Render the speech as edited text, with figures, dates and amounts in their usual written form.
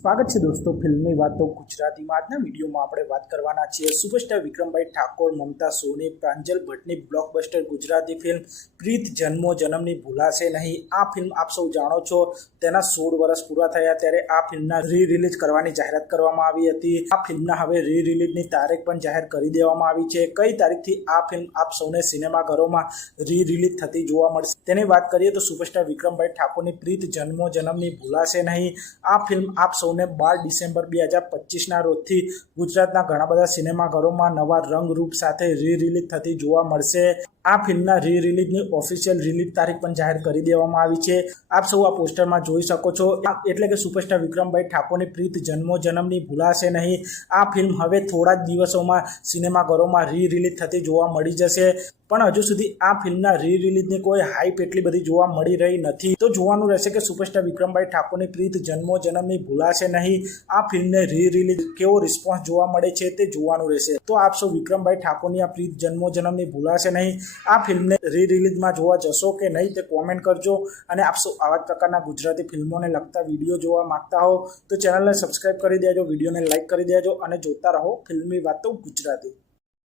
સ્વાગત છે દોસ્તો ફિલ્મની વાતો ગુજરાતીમાં। આજના વિડીયોમાં આપણે વાત કરવાના છીએ સુપરસ્ટાર વિક્રમભાઈ ઠાકોર, મમતા સોની, પ્રાંજલ ભટ્ટની બ્લોકબસ્ટર ગુજરાતી ફિલ્મ પ્રીત જન્મો જન્મની ભૂલાશે નહીં। આ ફિલ્મ આપ સૌ જાણો છો, તેના 16 વર્ષ પૂરા થયા ત્યારે આ ફિલ્મના રિલીઝ કરવાની જાહેરાત કરવામાં આવી હતી। આ ફિલ્મના હવે રિલીઝની તારીખ પણ જાહેર કરી દેવામાં આવી છે। કઈ તારીખથી આ ફિલ્મ આપ સૌને સિનેમાઘરોમાં રિલીઝ થતી જોવા મળશે તેની વાત કરીએ તો સુપરસ્ટાર વિક્રમભાઈ ઠાકોરની પ્રીત જન્મો જન્મની ભૂલાશે નહીં આ ફિલ્મ આપ સૌને 12 ડિસેમ્બર 2025ના રોજથી ગુજરાતના ઘણા બધા સિનેમાઘરોમાં નવા રંગરૂપ સાથે રિલીઝ થતી જોવા મળશે। આ ફિલ્મના રિલીઝની ઓફિશિયલ રિલીઝ તારીખ પણ જાહેર કરી દેવામાં આવી છે। આપ સૌ આ પોસ્ટરમાં જોઈ શકો છો, એટલે કે સુપરસ્ટાર વિક્રમભાઈ ઠાકોરની પ્રીત જન્મો જન્મની ભૂલાશે નહીં આ ફિલ્મ હવે થોડા જ દિવસોમાં સિનેમાઘરોમાં રિલીઝ થતી જોવા મળી જશે। પણ હજુ સુધી આ ફિલ્મના રિલીઝની કોઈ હાઈપ એટલી બધી જોવા મળી રહી નથી, તો જોવાનું રહેશે કે સુપરસ્ટાર વિક્રમભાઈ ઠાકોરની પ્રીત જન્મો જન્મની ભૂલાશે નહીં આ ફિલ્મને રિલીઝ કેવો રિસ્પોન્સ જોવા મળે છે તે જોવાનું રહેશે। તો આપ સૌ વિક્રમભાઈ ઠાકોરની આ પ્રીત જન્મો જન્મની ભૂલાશે નહીં આ ફિલ્મને રિલીઝમાં જોવા જશો કે નહીં તે કોમેન્ટ કરજો। અને આપ સૌ આવા જ પ્રકારના ગુજરાતી ફિલ્મોને લગતા વિડીયો જોવા માંગતા હો તો ચેનલને સબસ્ક્રાઈબ કરી દેજો, વિડીયોને લાઇક કરી દેજો અને જોતા રહો ફિલ્મી વાતો ગુજરાતી।